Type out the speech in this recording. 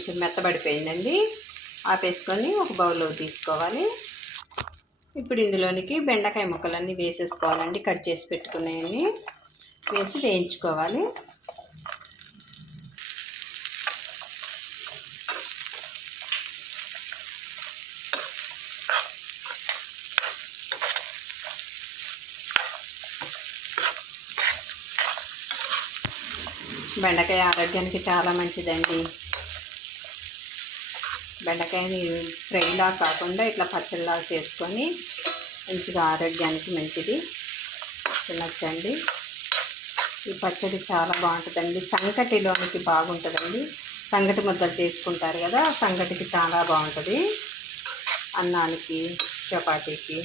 కొంచెం మెత్తబడిపోయిందండి. ఆపేసుకొని ఒక బౌల్లో తీసుకోవాలి. ఇప్పుడు ఇందులోనికి బెండకాయ ముక్కలన్నీ వేసేసుకోవాలండి. కట్ చేసి పెట్టుకునేవి వేసి వేయించుకోవాలి. బెండకాయ ఆరోగ్యానికి చాలా మంచిదండి. బెండకాయని ఫ్రైలా కాకుండా ఇట్లా పచ్చడిలా చేసుకొని మంచిగా ఆరోగ్యానికి మంచిది తినొచ్చండి. ఈ పచ్చడి చాలా బాగుంటుందండి. సంకటిలోనికి బాగుంటుందండి. సంగటి ముద్దలు చేసుకుంటారు కదా, సంగటికి చాలా బాగుంటుంది. అన్నానికి, చపాతీకి